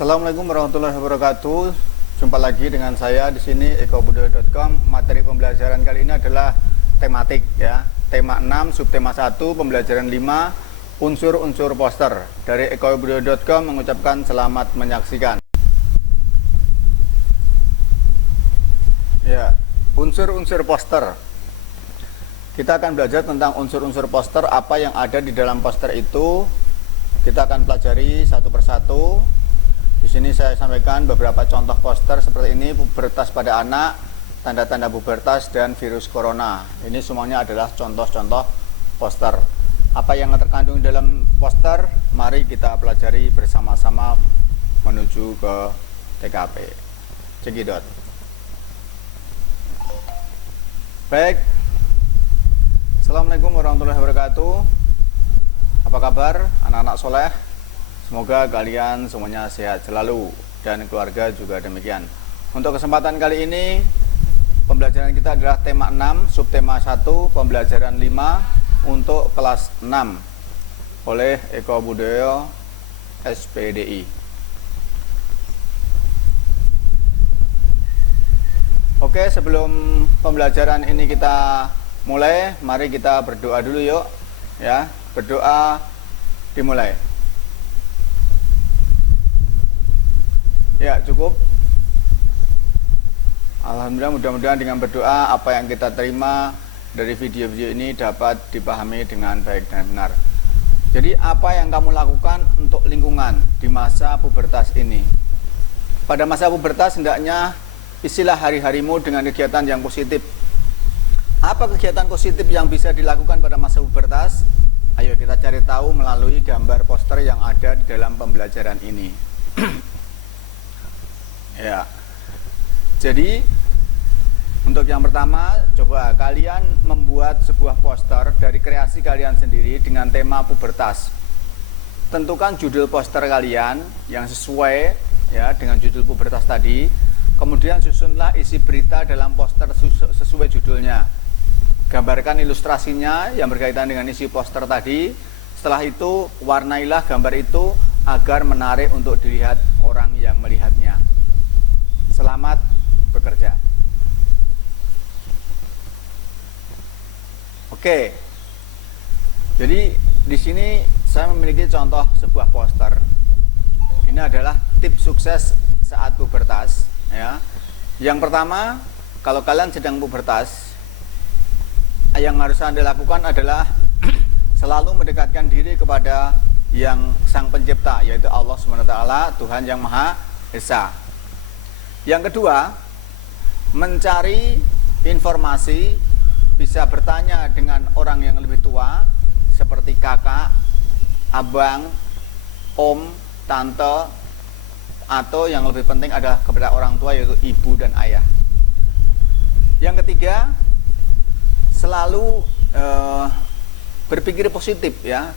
Assalamualaikum warahmatullahi wabarakatuh. Jumpa lagi dengan saya di sini ekobudoyo.com. Materi pembelajaran kali ini adalah tematik ya. Tema 6, subtema 1, pembelajaran 5, unsur-unsur poster. Dari ekobudoyo.com mengucapkan selamat menyaksikan. Ya, unsur-unsur poster. Kita akan belajar tentang unsur-unsur poster, apa yang ada di dalam poster itu. Kita akan pelajari satu persatu. Di sini saya sampaikan beberapa contoh poster seperti ini: pubertas pada anak, tanda-tanda pubertas, dan virus corona. Ini semuanya adalah contoh-contoh poster. Apa yang terkandung dalam poster, mari kita pelajari bersama-sama menuju ke TKP. Cekidot. Baik. Assalamualaikum warahmatullahi wabarakatuh. Apa kabar anak-anak soleh? Semoga kalian semuanya sehat selalu dan keluarga juga demikian. Untuk kesempatan kali ini pembelajaran kita adalah tema 6, subtema 1, pembelajaran 5 untuk kelas 6 oleh Eko Budoyo SPDI. Oke, sebelum pembelajaran ini kita mulai, mari kita berdoa dulu yuk ya. Berdoa dimulai. Ya, cukup. Alhamdulillah, mudah-mudahan dengan berdoa apa yang kita terima dari video-video ini dapat dipahami dengan baik dan benar. Jadi apa yang kamu lakukan untuk lingkungan di masa pubertas ini? Pada masa pubertas hendaknya isilah hari-harimu dengan kegiatan yang positif. Apa kegiatan positif yang bisa dilakukan pada masa pubertas? Ayo kita cari tahu melalui gambar poster yang ada di dalam pembelajaran ini. Ya, jadi untuk yang pertama, coba kalian membuat sebuah poster dari kreasi kalian sendiri dengan tema pubertas. Tentukan judul poster kalian yang sesuai ya dengan judul pubertas tadi. Kemudian susunlah isi berita dalam poster sesuai judulnya. Gambarkan ilustrasinya yang berkaitan dengan isi poster tadi. Setelah itu warnailah gambar itu agar menarik untuk dilihat orang yang melihatnya. Selamat bekerja. Oke. Jadi di sini saya memiliki contoh sebuah poster. Ini adalah tips sukses saat pubertas ya. Yang pertama, kalau kalian sedang pubertas, yang harus Anda lakukan adalah selalu mendekatkan diri kepada yang Sang Pencipta, yaitu Allah SWT, Tuhan yang Maha Esa. Yang kedua, mencari informasi, bisa bertanya dengan orang yang lebih tua seperti kakak, abang, om, tante, atau yang lebih penting adalah kepada orang tua yaitu ibu dan ayah. Yang ketiga, selalu berpikir positif ya,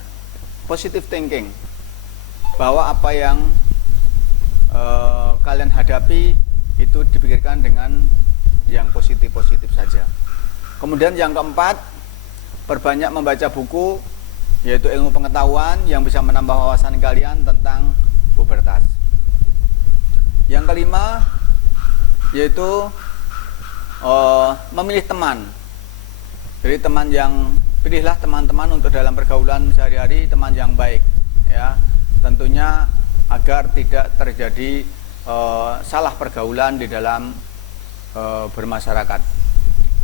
positive thinking, bahwa apa yang kalian hadapi itu dipikirkan dengan yang positif-positif saja. Kemudian yang keempat, perbanyak membaca buku, yaitu ilmu pengetahuan yang bisa menambah wawasan kalian tentang pubertas. Yang kelima, yaitu memilih teman. Jadi pilihlah teman-teman untuk dalam pergaulan sehari-hari, teman yang baik ya. Tentunya agar tidak terjadi salah pergaulan di dalam bermasyarakat.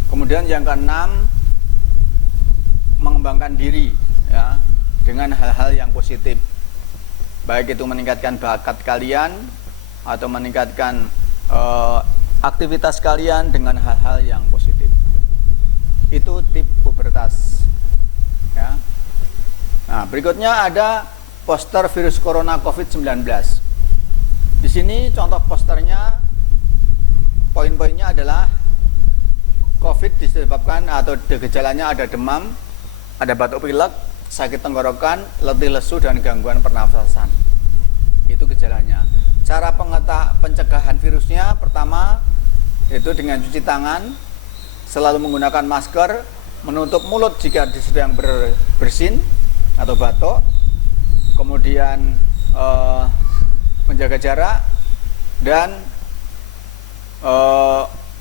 Kemudian yang keenam, mengembangkan diri ya dengan hal-hal yang positif. Baik itu meningkatkan bakat kalian atau meningkatkan aktivitas kalian dengan hal-hal yang positif. Itu tips pubertas ya. Nah, berikutnya ada poster virus corona COVID-19. Di sini contoh posternya, poin-poinnya adalah COVID disebabkan atau gejalanya ada demam, ada batuk pilek, sakit tenggorokan, letih lesu, dan gangguan pernafasan. Itu gejalanya. Cara pencegahan virusnya, pertama itu dengan cuci tangan, selalu menggunakan masker, menutup mulut jika sedang bersin atau batuk, kemudian menjaga jarak, dan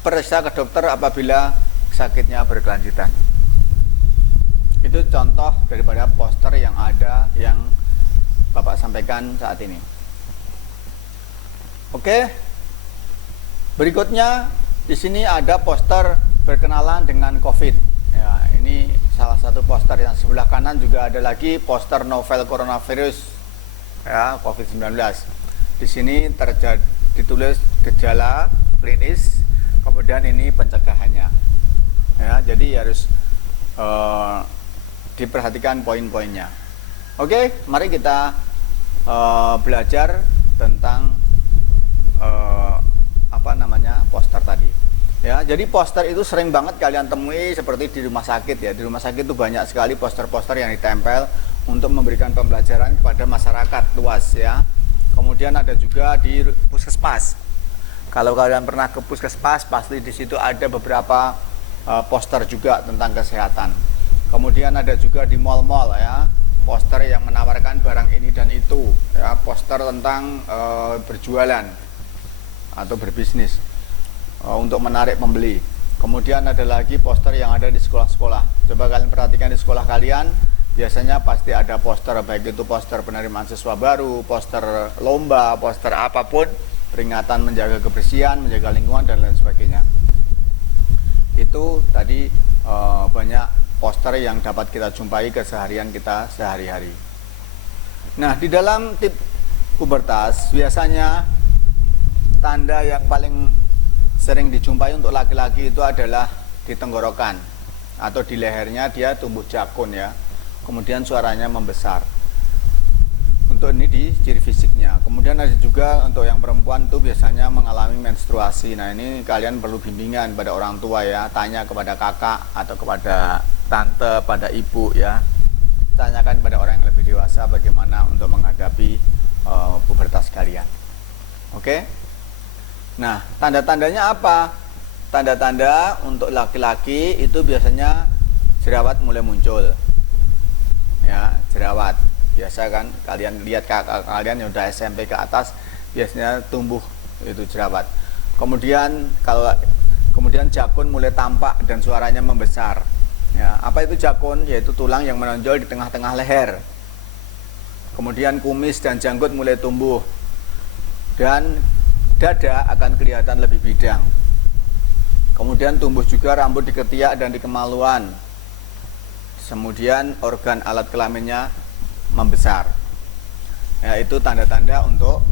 periksa ke dokter apabila sakitnya berkelanjutan. Itu contoh daripada poster yang ada yang Bapak sampaikan saat ini. Oke. Berikutnya di sini ada poster berkenalan dengan COVID. Ya, ini salah satu poster. Yang sebelah kanan juga ada lagi poster novel coronavirus, ya, COVID-19. Di sini ditulis gejala klinis, kemudian ini pencegahannya. Ya, jadi harus diperhatikan poin-poinnya. Oke, mari kita belajar tentang poster tadi. Ya, jadi poster itu sering banget kalian temui seperti di rumah sakit ya. Di rumah sakit itu banyak sekali poster-poster yang ditempel untuk memberikan pembelajaran kepada masyarakat luas ya. Kemudian ada juga di puskesmas. Kalau kalian pernah ke puskesmas, pasti di situ ada beberapa poster juga tentang kesehatan. Kemudian ada juga di mal-mal ya, poster yang menawarkan barang ini dan itu ya, poster tentang berjualan atau berbisnis untuk menarik pembeli. Kemudian ada lagi poster yang ada di sekolah-sekolah. Coba kalian perhatikan di sekolah kalian, biasanya pasti ada poster, baik itu poster penerimaan siswa baru, poster lomba, poster apapun, peringatan menjaga kebersihan, menjaga lingkungan dan lain sebagainya. Itu tadi banyak poster yang dapat kita jumpai keseharian kita sehari-hari. Nah, di dalam tip pubertas biasanya tanda yang paling sering dijumpai untuk laki-laki itu adalah di tenggorokan atau di lehernya dia tumbuh jakun ya. Kemudian suaranya membesar. Untuk ini di ciri fisiknya. Kemudian ada juga untuk yang perempuan itu biasanya mengalami menstruasi. Nah, ini kalian perlu bimbingan pada orang tua ya. Tanya kepada kakak atau kepada tante, pada ibu ya. Tanyakan kepada orang yang lebih dewasa bagaimana untuk menghadapi pubertas kalian. Oke? Nah, tanda-tandanya apa? Tanda-tanda untuk laki-laki itu biasanya jerawat mulai muncul. Ya, jerawat. Biasa kan kalian lihat kakak kalian yang udah SMP ke atas biasanya tumbuh itu jerawat. Kemudian kemudian jakun mulai tampak dan suaranya membesar. Ya, apa itu jakun? Yaitu tulang yang menonjol di tengah-tengah leher. Kemudian kumis dan janggut mulai tumbuh. Dan dada akan kelihatan lebih bidang. Kemudian tumbuh juga rambut di ketiak dan di kemaluan. Kemudian organ alat kelaminnya membesar. Ya, itu tanda-tanda untuk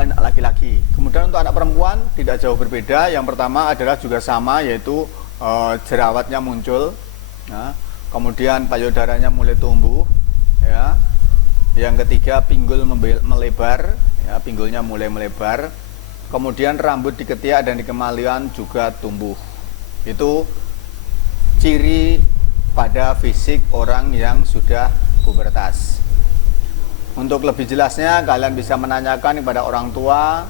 anak laki-laki. Kemudian untuk anak perempuan tidak jauh berbeda. Yang pertama adalah juga sama, yaitu jerawatnya muncul. Ya. Kemudian payudaranya mulai tumbuh. Ya. Yang ketiga pinggul melebar. Ya, pinggulnya mulai melebar. Kemudian rambut di ketiak dan di kemaluan juga tumbuh. Itu ciri pada fisik orang yang sudah pubertas. Untuk lebih jelasnya kalian bisa menanyakan kepada orang tua,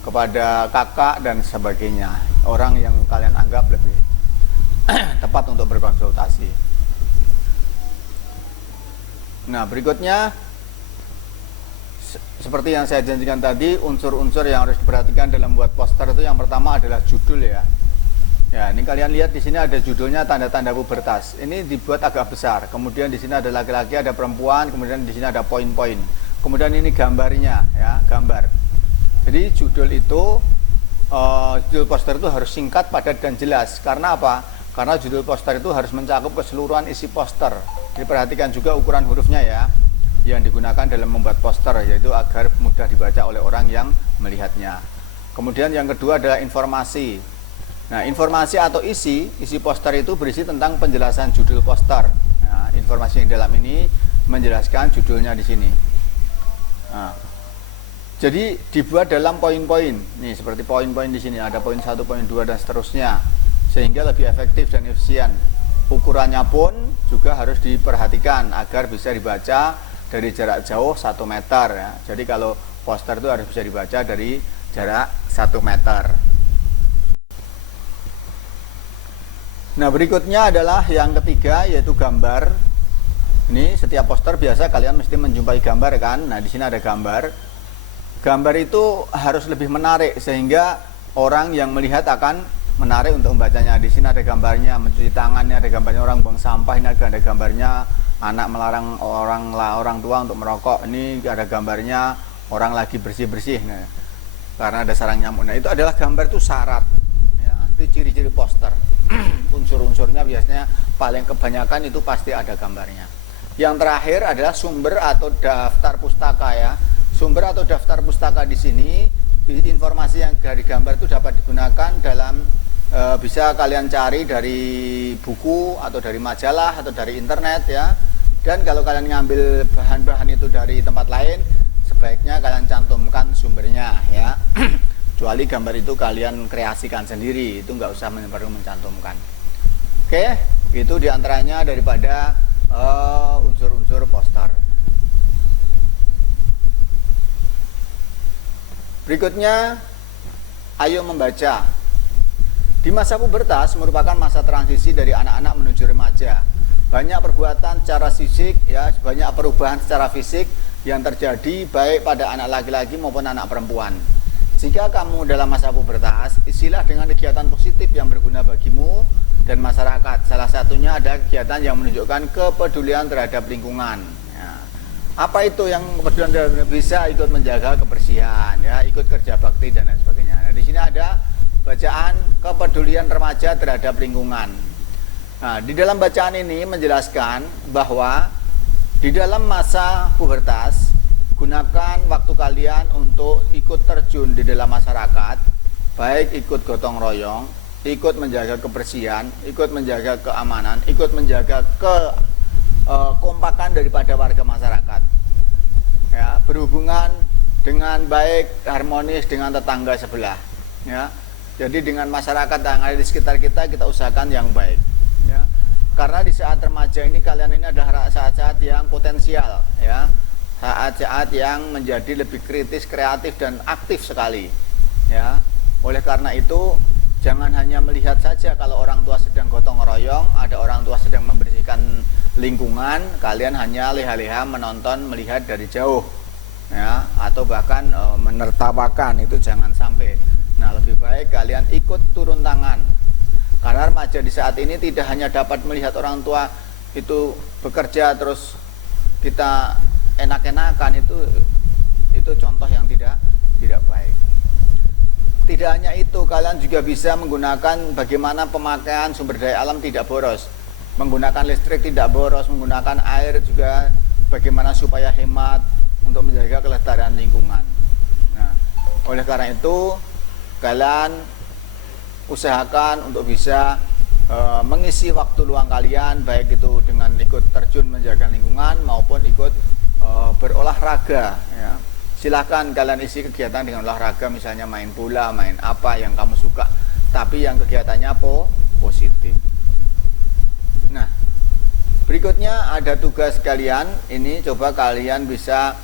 kepada kakak dan sebagainya, orang yang kalian anggap lebih tepat untuk berkonsultasi. Nah, berikutnya seperti yang saya janjikan tadi, unsur-unsur yang harus diperhatikan dalam buat poster itu yang pertama adalah judul ya. Ya, ini kalian lihat di sini ada judulnya tanda-tanda pubertas. Ini dibuat agak besar. Kemudian di sini ada laki-laki, ada perempuan, kemudian di sini ada poin-poin. Kemudian ini gambarnya ya, gambar. Jadi judul itu judul poster itu harus singkat, padat dan jelas. Karena apa? Karena judul poster itu harus mencakup keseluruhan isi poster. Diperhatikan juga ukuran hurufnya ya, yang digunakan dalam membuat poster, yaitu agar mudah dibaca oleh orang yang melihatnya. Kemudian yang kedua adalah informasi. Nah, informasi atau isi poster itu berisi tentang penjelasan judul poster. Nah, informasi yang dalam ini menjelaskan judulnya di sini. Nah, jadi dibuat dalam poin-poin. Nih, seperti poin-poin di sini ada poin 1, poin 2 dan seterusnya, sehingga lebih efektif dan efisien. Ukurannya pun juga harus diperhatikan agar bisa dibaca dari jarak jauh 1 meter ya. Jadi kalau poster itu harus bisa dibaca dari jarak 1 meter. Nah, berikutnya adalah yang ketiga, yaitu gambar. Ini setiap poster biasa kalian mesti menjumpai gambar kan. Nah, di sini ada gambar. gambar itu harus lebih menarik sehingga orang yang melihat akan menarik untuk membacanya. Di sini ada gambarnya mencuci tangannya, ada gambarnya orang buang sampah, ini ada gambarnya anak melarang orang tua untuk merokok, ini ada gambarnya orang lagi bersih-bersih, nah, karena ada sarang nyamuk. Nah, itu adalah gambar itu syarat, ya, itu ciri-ciri poster. Unsur-unsurnya biasanya paling kebanyakan itu pasti ada gambarnya. Yang terakhir adalah sumber atau daftar pustaka, ya. Sumber atau daftar pustaka di sini, informasi yang dari gambar itu dapat digunakan dalam bisa kalian cari dari buku atau dari majalah atau dari internet, ya. Dan kalau kalian ngambil bahan-bahan itu dari tempat lain, sebaiknya kalian cantumkan sumbernya, ya. Kecuali gambar itu kalian kreasikan sendiri, itu nggak usah perlu mencantumkan. Oke, itu diantaranya daripada unsur-unsur poster. Berikutnya, ayo membaca. Di masa pubertas merupakan masa transisi dari anak-anak menuju remaja. Banyak perbuatan secara fisik, ya, banyak perubahan secara fisik yang terjadi baik pada anak laki-laki maupun anak perempuan. Jika kamu dalam masa pubertas, isilah dengan kegiatan positif yang berguna bagimu dan masyarakat. Salah satunya ada kegiatan yang menunjukkan kepedulian terhadap lingkungan. Ya. Apa itu yang kepedulian terhadap? Bisa ikut menjaga kebersihan, ya, ikut kerja bakti dan lain sebagainya. Nah, di sini ada bacaan kepedulian remaja terhadap lingkungan. Nah, di dalam bacaan ini menjelaskan bahwa di dalam masa pubertas, gunakan waktu kalian untuk ikut terjun di dalam masyarakat, baik ikut gotong royong, ikut menjaga kebersihan, ikut menjaga keamanan, ikut menjaga kekompakan daripada warga masyarakat. Ya, berhubungan dengan baik, harmonis dengan tetangga sebelah. Ya, jadi dengan masyarakat yang ada di sekitar kita usahakan yang baik. Ya, karena di saat remaja ini kalian ini adalah saat-saat yang potensial, ya. Saat-saat yang menjadi lebih kritis, kreatif dan aktif sekali, ya. Oleh karena itu jangan hanya melihat saja kalau orang tua sedang gotong royong, ada orang tua sedang membersihkan lingkungan, kalian hanya leha-leha menonton, melihat dari jauh, ya, atau bahkan menertawakan, itu jangan sampai. Nah, lebih baik kalian ikut turun tangan. Karena remaja di saat ini tidak hanya dapat melihat orang tua itu bekerja terus kita enak-enakan, itu contoh yang tidak baik. Tidak hanya itu, kalian juga bisa menggunakan bagaimana pemakaian sumber daya alam tidak boros, menggunakan listrik tidak boros, menggunakan air juga bagaimana supaya hemat untuk menjaga kelestarian lingkungan. Nah, oleh karena itu kalian usahakan untuk bisa mengisi waktu luang kalian, baik itu dengan ikut terjun menjaga lingkungan maupun ikut berolahraga, ya. Silahkan kalian isi kegiatan dengan olahraga, misalnya main bola, main apa yang kamu suka, tapi yang kegiatannya positif. Nah, berikutnya ada tugas kalian, ini coba kalian bisa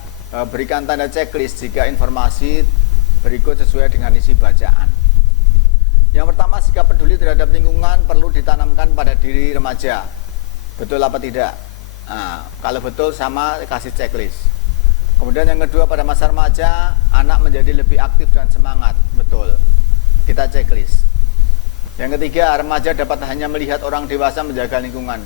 berikan tanda checklist jika informasi berikut sesuai dengan isi bacaan. Yang pertama, sikap peduli terhadap lingkungan perlu ditanamkan pada diri remaja. Betul apa tidak? Nah, kalau betul sama kasih checklist. Kemudian yang kedua, pada masa remaja anak menjadi lebih aktif dan semangat. Betul, kita checklist. Yang ketiga, remaja dapat hanya melihat orang dewasa menjaga lingkungan.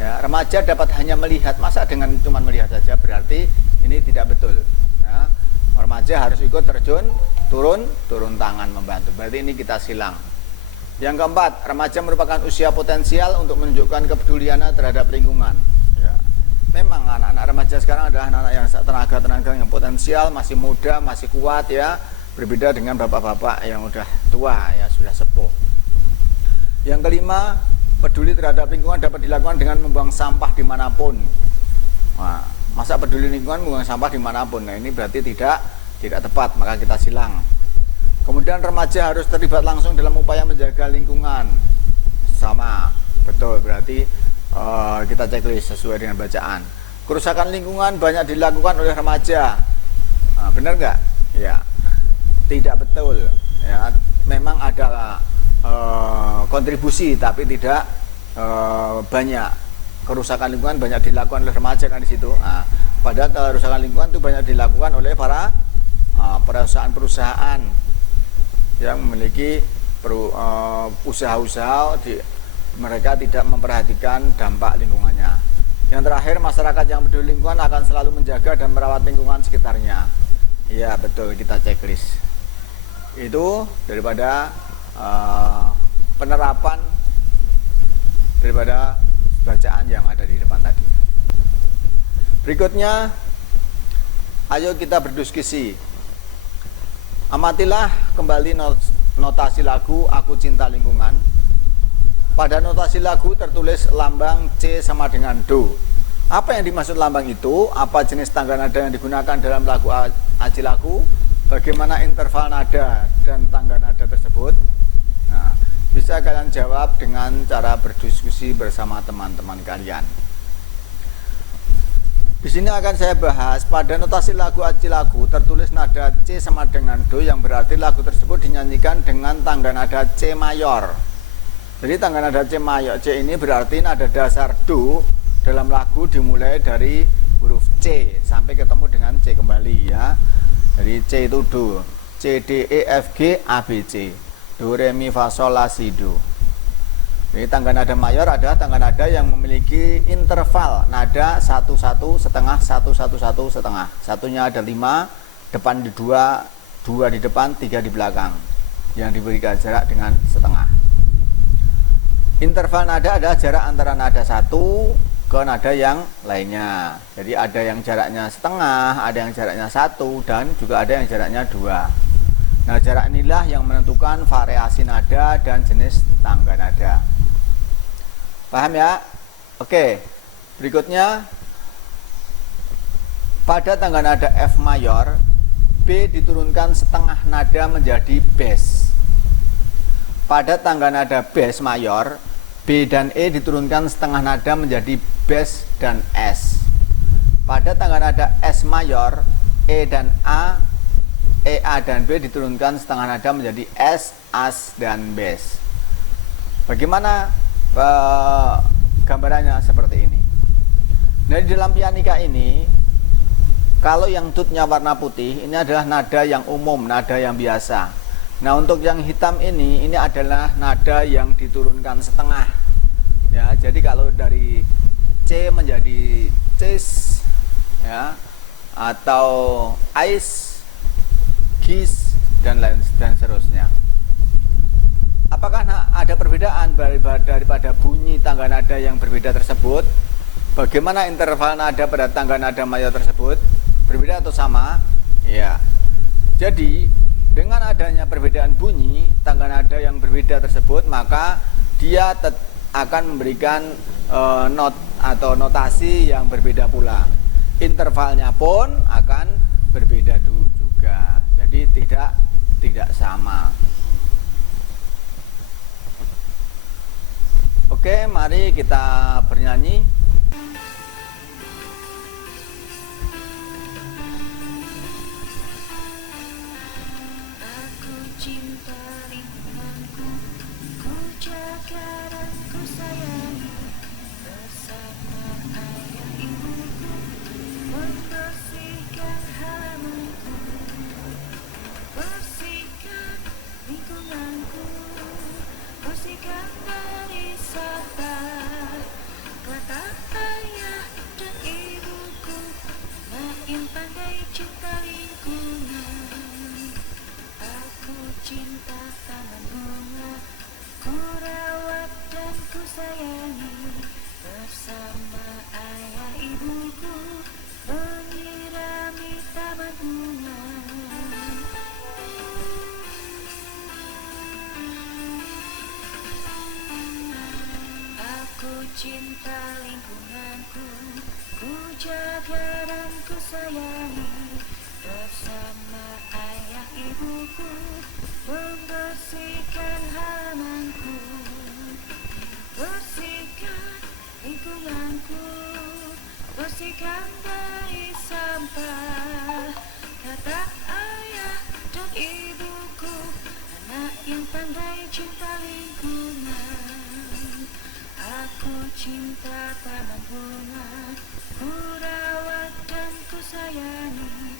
Ya, remaja dapat hanya melihat, masa dengan cuma melihat saja berarti ini tidak betul, ya. Remaja harus ikut terjun, turun tangan membantu, berarti ini kita silang. Yang keempat, remaja merupakan usia potensial untuk menunjukkan kepeduliannya terhadap lingkungan. Memang anak-anak remaja sekarang adalah anak-anak yang tenaga yang potensial, masih muda, masih kuat, ya. Berbeda dengan bapak-bapak yang udah tua, ya, sudah sepuh. Yang kelima, peduli terhadap lingkungan dapat dilakukan dengan membuang sampah dimanapun. Nah, masa peduli lingkungan membuang sampah dimanapun? Nah, ini berarti tidak tepat, maka kita silang. Kemudian remaja harus terlibat langsung dalam upaya menjaga lingkungan. Sama, betul, berarti kita checklist sesuai dengan bacaan. Kerusakan lingkungan banyak dilakukan oleh remaja. Nah, benar nggak? Ya, tidak betul. Ya, memang ada kontribusi, tapi tidak banyak. Kerusakan lingkungan banyak dilakukan oleh remaja kan di situ. Nah, padahal kerusakan lingkungan itu banyak dilakukan oleh para perusahaan-perusahaan yang memiliki usaha-usaha mereka tidak memperhatikan dampak lingkungannya. Yang terakhir, masyarakat yang peduli lingkungan akan selalu menjaga dan merawat lingkungan sekitarnya. Iya betul, kita checklist. Itu daripada penerapan daripada bacaan yang ada di depan tadi. Berikutnya, ayo kita berdiskusi. Amatilah kembali notasi lagu Aku Cinta Lingkungan. Pada notasi lagu tertulis lambang C sama dengan Do. Apa yang dimaksud lambang itu? Apa jenis tangga nada yang digunakan dalam lagu aci lagu? Bagaimana interval nada dan tangga nada tersebut? Nah, bisa kalian jawab dengan cara berdiskusi bersama teman-teman kalian. Di sini akan saya bahas pada notasi lagu aci lagu tertulis nada C sama dengan Do, yang berarti lagu tersebut dinyanyikan dengan tangga nada C mayor. Jadi tangga nada C mayor, C ini berarti nada dasar Do dalam lagu dimulai dari huruf C sampai ketemu dengan C kembali ya. Jadi C itu Do, C D E F G A B C, Do Re Mi Fa Sol La Si Do. Jadi tangga nada mayor adalah tangga nada yang memiliki interval nada 1 1 setengah 1 1 1 setengah. Satunya ada 5, depan di 2, 2 di depan, 3 di belakang, yang diberikan jarak dengan setengah. Interval nada adalah jarak antara nada satu ke nada yang lainnya. Jadi ada yang jaraknya setengah, ada yang jaraknya 1, dan juga ada yang jaraknya 2. Nah, jarak inilah yang menentukan variasi nada dan jenis tangga nada. Paham ya? Oke. Berikutnya, pada tangga nada F mayor, B diturunkan setengah nada menjadi bass. Pada tangga nada bass mayor, B dan E diturunkan setengah nada menjadi bass dan S. Pada tangga nada S mayor, E dan A, dan B diturunkan setengah nada menjadi S, As, dan bass. Bagaimana gambarannya seperti ini? Nah, di dalam pianika ini, kalau yang tutnya warna putih, ini adalah nada yang umum, nada yang biasa. Nah, untuk yang hitam ini adalah nada yang diturunkan setengah. Ya, jadi kalau dari C menjadi cis, ya, atau ice, kiss, dan lain dan seterusnya. Apakah ada perbedaan daripada bunyi tangga nada yang berbeda tersebut? Bagaimana interval nada pada tangga nada mayor tersebut? Berbeda atau sama? Ya. Jadi dengan adanya perbedaan bunyi tangga nada yang berbeda tersebut, maka dia akan memberikan not atau notasi yang berbeda pula. Intervalnya pun akan berbeda juga. Jadi tidak sama. Oke, mari kita bernyanyi. Cinta lingkunganku, ku jaga dan ku sayangi, bersama ayah ibuku, membersihkan halamanku, bersihkan lingkunganku, bersihkan dari sampah. Kata ayah dan ibuku, makin pandai cinta lingkungan. Aku cinta taman bunga, ku rawat dan ku sayangi, bersama ayah ibuku, menyirami taman bunga. Aku cinta lingkunganku, ku jaga dan ku sayangi, bersama ayah ibuku, membersihkan halamanku, bersihkan lingkunganku, bersihkan dari sampah. Kata ayah dan ibuku, anak yang pandai cinta lingkungan. Aku cinta taman bunga, ku rawat dan ku sayangi,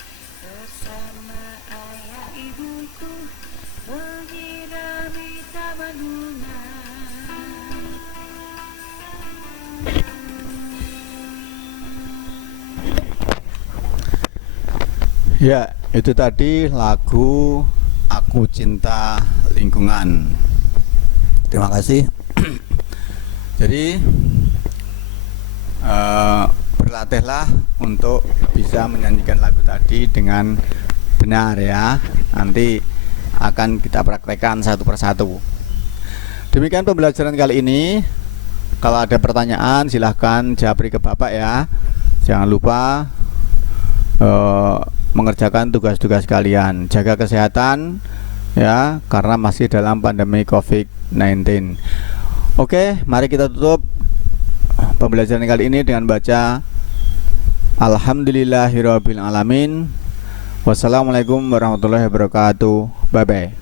Ya, itu tadi lagu Aku Cinta Lingkungan. Terima kasih. Jadi berlatihlah untuk bisa menyanyikan lagu tadi dengan benar ya. Nanti akan kita praktekkan satu persatu. Demikian pembelajaran kali ini. Kalau ada pertanyaan silahkan japri ke Bapak ya. Jangan lupa mengerjakan tugas-tugas kalian. Jaga kesehatan ya, karena masih dalam pandemi COVID-19. Oke, mari kita tutup pembelajaran kali ini dengan baca Alhamdulillahirabbil alamin. Wassalamualaikum warahmatullahi wabarakatuh. Bye bye.